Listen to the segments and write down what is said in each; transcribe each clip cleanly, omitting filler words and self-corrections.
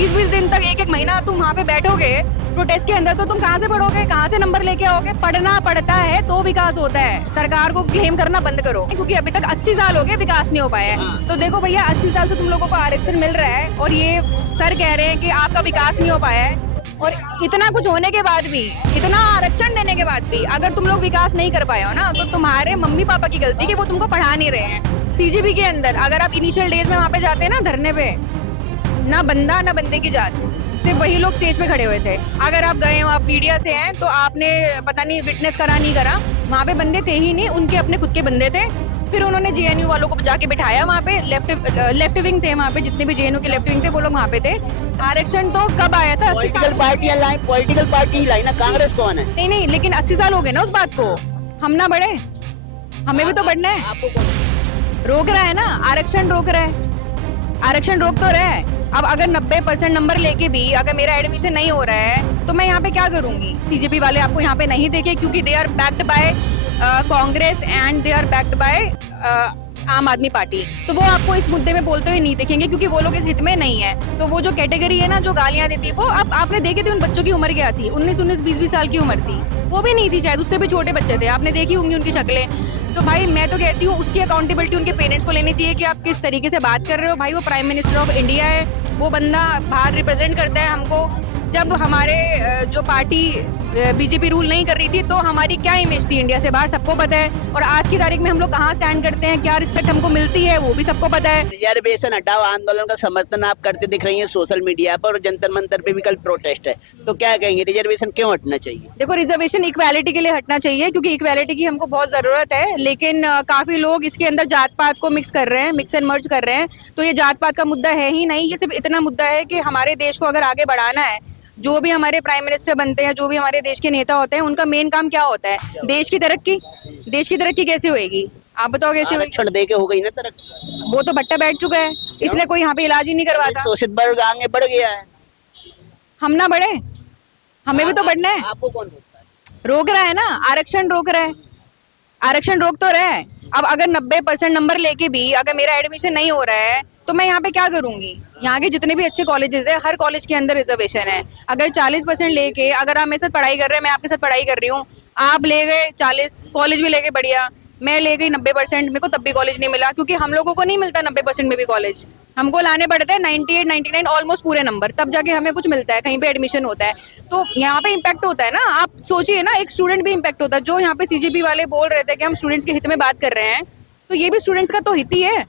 20-20 दिन तक, एक महीना तुम वहाँ पे बैठोगे प्रोटेस्ट के अंदर, तो तुम कहाँ से पढ़ोगे, कहाँ से नंबर लेके आओगे? पढ़ना पड़ता है तो विकास होता है। सरकार को क्लेम करना बंद करो, क्योंकि अभी तक 80 साल हो गए, विकास नहीं हो पाया है। तो देखो भैया, 80 साल से तुम लोगों को आरक्षण मिल रहा है और ये सर कह रहे हैं कि आपका विकास नहीं हो पाया है। और इतना कुछ होने के बाद भी, इतना आरक्षण देने के बाद भी अगर तुम लोग विकास नहीं कर पाए हो ना, तो तुम्हारे मम्मी पापा की गलती कि वो तुमको पढ़ा नहीं रहे हैं। सीजीपी के अंदर अगर आप इनिशियल डेज में वहाँ पे जाते हैं ना धरने पे, ना बंदा ना बंदे की जात, सिर्फ वही लोग स्टेज पे खड़े हुए थे। अगर आप गए हो, आप मीडिया से हैं, तो आपने पता नहीं विटनेस करा नहीं करा, वहाँ पे बंदे थे ही नहीं, उनके अपने खुद के बंदे थे। फिर उन्होंने जेएनयू वालों को जाके बिठाया वहाँ पे, लेफ्ट विंग थे वहाँ पे, जितने भी जेएनयू के लेफ्ट विंग थे वो लोग वहाँ पे थे। आरक्षण तो कब आया था? पॉलिटिकल पार्टियां लाई, पॉलिटिकल पार्टी लाई ना, कांग्रेस कौन है? नहीं, लेकिन 80 साल हो गए ना उस बात को, हम ना बढ़े, हमें भी तो बढ़ना है। आपको कौन रोक रहा है ना, आरक्षण रोक रहा है, आरक्षण रोक तो रहा है। अब अगर 90% नंबर लेके भी अगर मेरा एडमिशन नहीं हो रहा है, तो मैं यहाँ पे क्या करूंगी? सीजेपी वाले आपको यहाँ पे नहीं देखे, क्योंकि they are backed by Congress and they are backed by Aam Aadmi party. तो वो आपको इस मुद्दे में बोलते हुए नहीं देखेंगे, क्योंकि वो लोग इस हित में नहीं है। तो वो जो कैटेगरी है ना, जो गालियां देती है, वो अब आपने देखे थे उन बच्चों की उम्र क्या थी? 19-19, 20-20 साल की उम्र थी, वो भी नहीं थी शायद, उससे भी छोटे बच्चे थे, आपने देखी होंगी उनकी शक्लें। तो भाई मैं तो कहती हूँ उसकी अकाउंटेबिलिटी उनके पेरेंट्स को लेनी चाहिए कि आप किस तरीके से बात कर रहे हो। भाई वो प्राइम मिनिस्टर ऑफ इंडिया है, वो बंदा बाहर रिप्रेजेंट करता है हमको। जब हमारे जो पार्टी बीजेपी रूल नहीं कर रही थी, तो हमारी क्या इमेज थी इंडिया से बाहर, सबको पता है। और आज की तारीख में हम लोग कहाँ स्टैंड करते हैं, क्या रिस्पेक्ट हमको मिलती है, वो भी सबको पता है। रिजर्वेशन हटाओ आंदोलन का समर्थन आप करते दिख रही हैं सोशल मीडिया पर, और जंतर मंतर पे भी कल प्रोटेस्ट है, तो क्या कहेंगे, रिजर्वेशन क्यों हटना चाहिए? देखो, रिजर्वेशन इक्वालिटी के लिए हटना चाहिए, क्योंकि इक्वालिटी की हमको बहुत जरूरत है। लेकिन काफी लोग इसके अंदर जात पात को मिक्स कर रहे हैं, मिक्स एंड मर्ज कर रहे हैं। तो ये जात पात का मुद्दा है ही नहीं, ये सिर्फ इतना मुद्दा है कि हमारे देश को अगर आगे बढ़ाना है, जो भी हमारे प्राइम मिनिस्टर बनते हैं, जो भी हमारे देश के नेता होते हैं, उनका मेन काम क्या होता है? देश की तरक्की। देश की तरक्की कैसे होएगी? आप बताओ कैसे होएगी? आरक्षण दे के हो गई ना तरक्की। वो तो भट्टा बैठ चुका है, इसलिए कोई यहाँ पे इलाज ही नहीं करवाता। शोषित वर्ग आगे बढ़ गया है, हम ना बढ़े, हमें भी तो बढ़ना है। आपको कौन रोकता है? रोक रहा है ना, आरक्षण रोक रहा है, आरक्षण रोक तो रहा है। अब अगर 90% नंबर लेके भी अगर मेरा एडमिशन नहीं हो रहा है, तो मैं यहाँ पे क्या करूंगी? यहाँ के जितने भी अच्छे कॉलेजेस है, हर कॉलेज के अंदर रिजर्वेशन है। अगर 40% लेके, अगर आप मेरे साथ पढ़ाई कर रहे हैं, मैं आपके साथ पढ़ाई कर रही हूँ, आप ले गए 40, कॉलेज भी ले गए बढ़िया, मैं ले गई 90%, मेरे को तब भी कॉलेज नहीं मिला, क्योंकि हम लोगों को नहीं मिलता 90% में भी कॉलेज, हमको लाने पड़ते हैं 98, 99 ऑलमोस्ट पूरे नंबर, तब जाके हमें कुछ मिलता है, कहीं पे एडमिशन होता है। तो यहाँ पे इम्पैक्ट होता है ना, आप सोचिए ना, एक स्टूडेंट भी इम्पैक्ट होता है। जो यहाँ पे सीजेपी वाले बोल रहे थे कि हम स्टूडेंट्स के हित में बात कर रहे हैं, तो ये भी स्टूडेंट्स का तो हित ही है।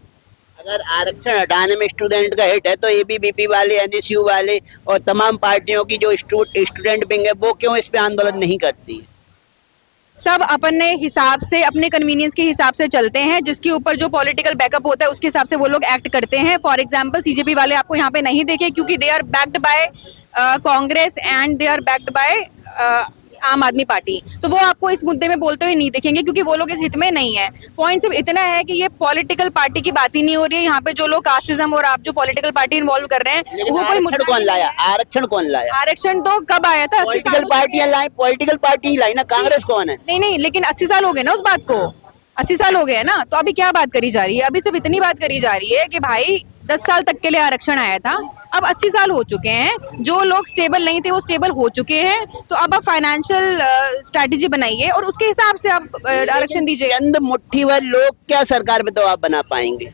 अगर आरक्षण हटाने में स्टूडेंट का हिट है, तो एबीवीपी वाले, एनएसयू वाले और तमाम पार्टियों की जो स्टूडेंट विंग है, वो क्यों इस पे आंदोलन नहीं करती? सब अपने हिसाब से, अपने कन्वीनियंस के हिसाब से चलते हैं, जिसके ऊपर जो पॉलिटिकल बैकअप होता है उसके हिसाब से वो लोग एक्ट करते हैं। फॉर एग्जांपल, सीजेपी वाले आपको यहाँ पे नहीं देखे, क्योंकि they are backed by Congress and they are backed by Aam Aadmi party. तो वो आपको इस मुद्दे में बोलते हुए नहीं दिखेंगे, क्योंकि वो लोग इस हित में नहीं है। पॉइंट सिर्फ इतना है कि ये पॉलिटिकल पार्टी की बात ही नहीं हो रही है यहाँ पे। जो लोग कास्टिज्म और आप जो पॉलिटिकल पार्टी इन्वॉल्व कर रहे हैं, वो कोई आरक्षण कौन लाया? आरक्षण कौन लाया? आरक्षण तो कब आया था? 80 पॉलिटिकल साल पार्टियां लाई, पॉलिटिकल पार्टी लाई ना, कांग्रेस कौन है? नहीं, लेकिन 80 साल हो गए ना उस बात को, 80 साल हो गए है ना। तो अभी क्या बात करी जा रही है? अभी सिर्फ इतनी बात करी जा रही है कि भाई 10 साल तक के लिए आरक्षण आया था, अब 80 साल हो चुके हैं, जो लोग स्टेबल नहीं थे वो स्टेबल हो चुके हैं। तो अब आप फाइनेंशियल स्ट्रैटेजी बनाइए और उसके हिसाब से आप आरक्षण दीजिए। चंद मुट्ठी भर लोग क्या सरकार पे दबाव बना पाएंगे?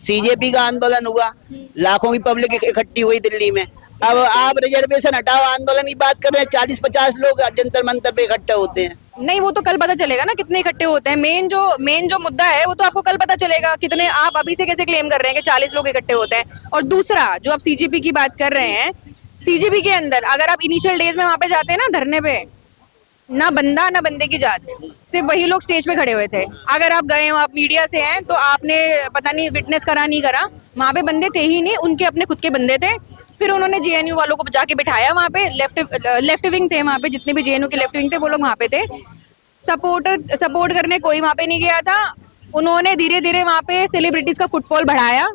सीजेपी का आंदोलन हुआ, लाखों की पब्लिक इकट्ठी हुई दिल्ली में। अब आप रिजर्वेशन हटाओ आंदोलन की बात कर रहे हैं, 40-50 लोग जंतर मंतर पे इकट्ठे होते हैं। नहीं, वो तो कल पता चलेगा ना कितने इकट्ठे होते हैं। मेन जो मुद्दा है वो तो आपको कल पता चलेगा कितने। आप अभी से कैसे क्लेम कर रहे हैं कि 40 लोग इकट्ठे होते हैं? और दूसरा, जो आप सीजेपी की बात कर रहे हैं, सीजेपी के अंदर अगर आप इनिशियल डेज में वहां पे जाते हैं ना धरने पे, ना बंदा ना बंदे की जात, सिर्फ वही लोग स्टेज पे खड़े हुए थे। अगर आप गए हो, आप मीडिया से हैं, तो आपने पता नहीं विटनेस करा नहीं करा, वहां पे बंदे थे ही नहीं, उनके अपने खुद के बंदे थे। फिर उन्होंने जेएनयू वालों को जाके बिठाया वहां पे, लेफ्ट विंग थे वहां पे, जितने भी जेएनयू के लेफ्ट विंग थे वो लोग वहां पे थे। सपोर्ट करने कोई वहां पे नहीं गया था। उन्होंने धीरे धीरे वहां पे सेलिब्रिटीज का फुटफॉल बढ़ाया,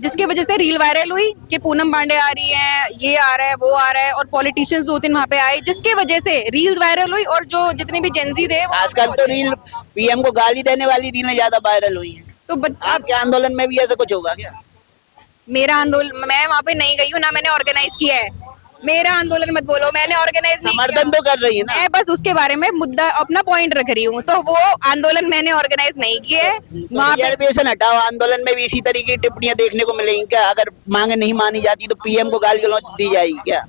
जिसकी वजह से रील वायरल हुई कि पूनम पांडे आ रही है, ये आ रहा है, वो आ रहा है, और पॉलिटिशियंस 2-3 वहां पे आए, जिसकी वजह से रील्स वायरल हुई। और जो जितने भी जेंजी थे, खासकर तो रील, पीएम को गाली देने वाली रीलें ज्यादा वायरल हुई हैं। तो आपके आंदोलन में भी ऐसा कुछ होगा क्या? मेरा आंदोलन, मैं वहाँ पे नहीं गई हूँ, ना मैंने ऑर्गेनाइज किया है। मेरा आंदोलन मत बोलो, मैंने ऑर्गेनाइज नहीं किया। समर्थन तो कर रही है ना। मैं बस उसके बारे में मुद्दा अपना पॉइंट रख रही हूँ, तो वो आंदोलन मैंने ऑर्गेनाइज नहीं किया है वहाँ पे। रिजर्वेशन हटाओ आंदोलन में भी इसी तरीके की टिप्पणियां देखने को मिलेंगी क्या? अगर मांगे नहीं मानी जाती तो पीएम को गाली गलौज दी जाएगी क्या?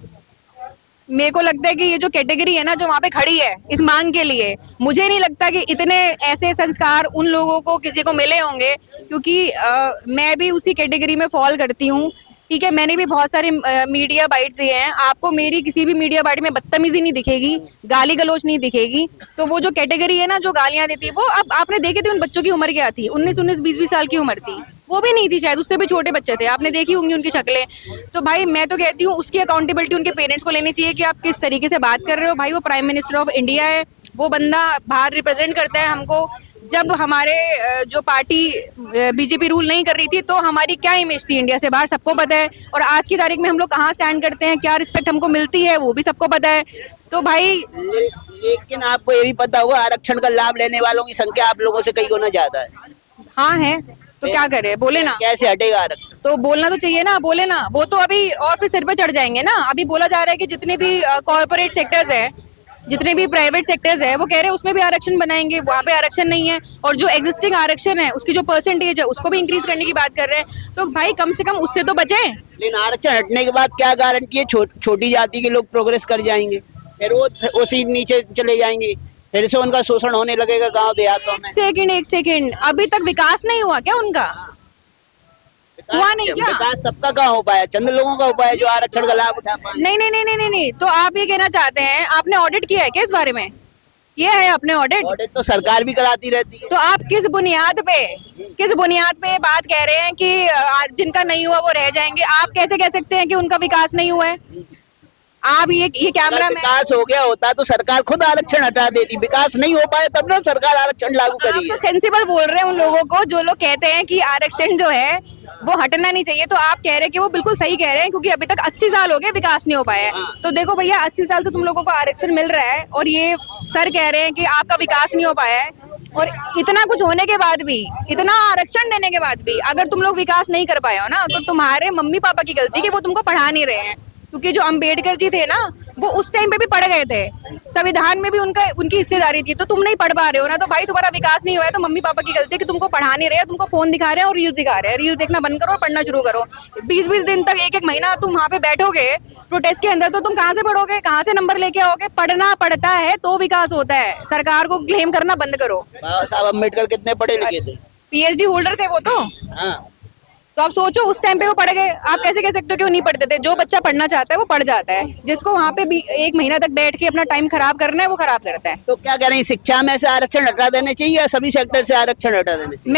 मेरे को लगता है कि ये जो कैटेगरी है ना जो वहाँ पे खड़ी है इस मांग के लिए, मुझे नहीं लगता कि इतने ऐसे संस्कार उन लोगों को किसी को मिले होंगे, क्योंकि मैं भी उसी कैटेगरी में फॉल करती हूँ। ठीक है, मैंने भी बहुत सारे मीडिया बाइट्स दिए हैं, आपको मेरी किसी भी मीडिया बाइट में बदतमीजी नहीं दिखेगी, गाली गलौज नहीं दिखेगी। तो वो जो कैटेगरी है ना जो गालियां देती है, वो अब आपने देखे थे उन बच्चों की उम्र क्या थी, 19-19 20-20 साल की उम्र थी, वो भी नहीं थी शायद, उससे भी छोटे बच्चे थे, आपने देखी होंगी उनकी शक्लें। तो भाई मैं तो कहती हूँ उसकी अकाउंटेबिलिटी उनके पेरेंट्स को लेनी चाहिए कि आप किस तरीके से बात कर रहे हो। भाई वो प्राइम मिनिस्टर ऑफ इंडिया है, वो बंदा बाहर रिप्रेजेंट करता है हमको। जब हमारे जो पार्टी बीजेपी रूल नहीं कर रही थी तो हमारी क्या इमेज थी इंडिया से बाहर, सबको पता है। और आज की तारीख में हम लोग कहाँ स्टैंड करते हैं, क्या रिस्पेक्ट हमको मिलती है, वो भी सबको पता है। तो भाई लेकिन आपको ये भी पता होगा आरक्षण का लाभ लेने वालों की संख्या आप लोगों से कई गुना ज्यादा है। हाँ है, तो क्या करे, बोले ना। कैसे हटेगा आरक्षण? तो बोलना तो चाहिए ना, बोले ना। वो तो अभी और फिर सिर पे चढ़ जाएंगे ना। अभी बोला जा रहा है कि जितने भी कॉर्पोरेट सेक्टर्स हैं, जितने भी प्राइवेट सेक्टर्स है, वो कह रहे हैं उसमें भी आरक्षण बनाएंगे, वहाँ पे आरक्षण नहीं है। और जो एग्जिस्टिंग आरक्षण है उसकी जो परसेंटेज है उसको भी इंक्रीज करने की बात कर रहे हैं। तो भाई कम से कम उससे तो बचें। लेकिन आरक्षण हटने के बाद क्या गारंटी है छोटी जाति के लोग प्रोग्रेस कर जाएंगे, फिर वो उसी नीचे चले जाएंगे, फिर से उनका शोषण होने लगेगा गांव देहातों में। एक सेकंड, अभी तक विकास नहीं हुआ क्या उनका? हुआ नहीं क्या? विकास सबका कहाँ हो पाया? चंद लोगों का हो पाया जो आरक्षण का लाभ उठा पाए। नहीं नहीं नहीं नहीं नहीं नहीं। तो आप ये कहना चाहते हैं, आपने ऑडिट किया है क्या इस बारे में? ये है आपने ऑडिट? ऑडिट तो सरकार भी कराती रहती है। तो आप किस बुनियाद पे बात कह रहे हैं कि जिनका नहीं हुआ वो रह जाएंगे? आप कैसे कह सकते हैं कि उनका विकास नहीं हुआ है? आप ये कैमरा में, विकास हो गया होता तो सरकार खुद आरक्षण हटा देती। विकास नहीं हो पाया तब ना सरकार आरक्षण लागू आप करी तो है। सेंसिबल बोल रहे हैं उन लोगों को जो लोग कहते हैं कि आरक्षण जो है वो हटना नहीं चाहिए। तो आप कह रहे हैं कि वो बिल्कुल सही कह रहे हैं, क्योंकि अभी तक 80 साल हो गए विकास नहीं हो पाया है। तो देखो भैया, 80 साल से तुम लोगों को आरक्षण मिल रहा है और ये सर कह रहे हैं कि आपका विकास नहीं हो पाया है। और इतना कुछ होने के बाद भी, इतना आरक्षण देने के बाद भी अगर तुम लोग विकास नहीं कर पाए हो ना, तो तुम्हारे मम्मी पापा की गलती कि वो तुमको पढ़ा नहीं रहे हैं। क्योंकि जो अंबेडकर जी थे ना, वो उस टाइम पे भी पढ़ गए थे, संविधान में भी उनकी हिस्सेदारी थी। तो तुम नहीं पढ़ पा रहे हो ना, तो भाई तुम्हारा विकास नहीं हुआ है, तो मम्मी पापा की गलती है कि तुमको पढ़ा नहीं रहे, तुमको फोन दिखा रहे हैं और रील दिखा रहे हैं। रील देखना बंद करो और पढ़ना शुरू करो। 20-20 दिन तक, एक महीना तुम वहाँ पे बैठोगे प्रोटेस्ट के अंदर, तो तुम कहाँ से पढ़ोगे, कहाँ से नंबर लेके आओगे? पढ़ना पड़ता है तो विकास होता है। सरकार को क्लेम करना बंद करो। बाबा साहब अम्बेडकर कितने पढ़े लिखे थे? PhD होल्डर थे वो तो। हाँ। तो आप सोचो उस टाइम पे वो पढ़ गए, आप कैसे कह सकते हो कि वो नहीं पढ़ते थे? जो बच्चा पढ़ना चाहता है वो पढ़ जाता है, जिसको वहाँ पे भी 1 महीना तक बैठ के अपना टाइम खराब करना है वो खराब करता है। तो क्या कह रहे हैं, शिक्षा में से आरक्षण हटा देने चाहिए या सभी सेक्टर से आरक्षण हटा देने चाहिए?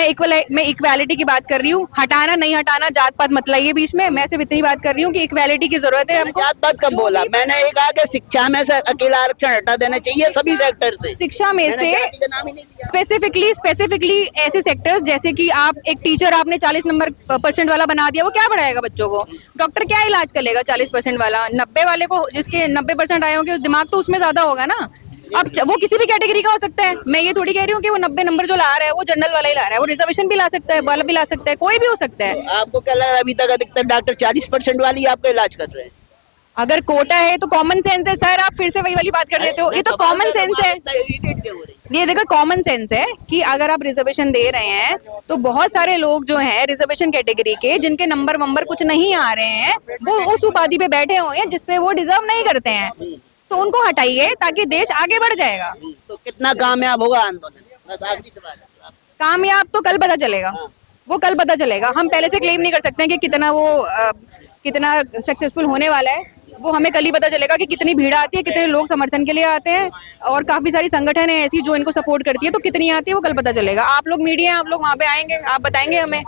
मैं इक्वालिटी की बात कर रही हूँ, हटाना नहीं हटाना जात पात मत लाइए बीच में। मैं सिर्फ इतनी बात कर रही हूँ कि इक्वालिटी की जरूरत है हमको। जात पात कब बोला मैंने? एक आगे शिक्षा में से अकेला आरक्षण हटा देना चाहिए सभी सेक्टर से। शिक्षा में से जाति का नाम ही नहीं लिया। स्पेसिफिकली ऐसे सेक्टर्स, जैसे कि आप एक टीचर आपने 40% वाला बना दिया, वो क्या पढ़ाएगा बच्चों को? डॉक्टर क्या इलाज कर लेगा 40% वाला? 90 वाले को, जिसके 90% आए होंगे, दिमाग तो उसमें ज्यादा होगा ना। अब वो किसी भी कैटेगरी का हो सकता है। मैं ये थोड़ी कह रही हूँ कि वो 90 नंबर जो ला रहा है वो जनरल वाला ही ला रहा है, वो रिजर्वेशन भी ला सकता है, वाला भी ला सकता है, कोई भी हो सकता है। आपको क्या लग रहा है अभी तक अधिकतर डॉक्टर 40% वाली आपका इलाज कर रहे हैं? अगर कोटा है तो कॉमन सेंस है सर, आप फिर से वही वाली बात कर देते हो। ये तो कॉमन सेंस है, ये देखो कॉमन सेंस है कि अगर आप रिजर्वेशन दे रहे हैं तो बहुत सारे लोग जो हैं रिजर्वेशन कैटेगरी के, जिनके नंबर कुछ नहीं आ रहे हैं, वो उस उपाधि पे बैठे हुए हैं जिसपे वो डिजर्व नहीं करते हैं। तो उनको हटाइए ताकि देश आगे बढ़ जाएगा। तो कितना कामयाब होगा आंदोलन? बस आखिरी सवाल है। कामयाब तो कल पता चलेगा, वो कल पता चलेगा। हम पहले से क्लेम नहीं कर सकते हैं कि कितना सक्सेसफुल होने वाला है। वो हमें कल ही पता चलेगा कि कितनी भीड़ आती है, कितने लोग समर्थन के लिए आते हैं, और काफी सारी संगठन है ऐसी जो इनको सपोर्ट करती है, तो कितनी आती है वो कल पता चलेगा। आप लोग मीडिया हैं, आप लोग वहाँ पे आएंगे, आप बताएंगे हमें।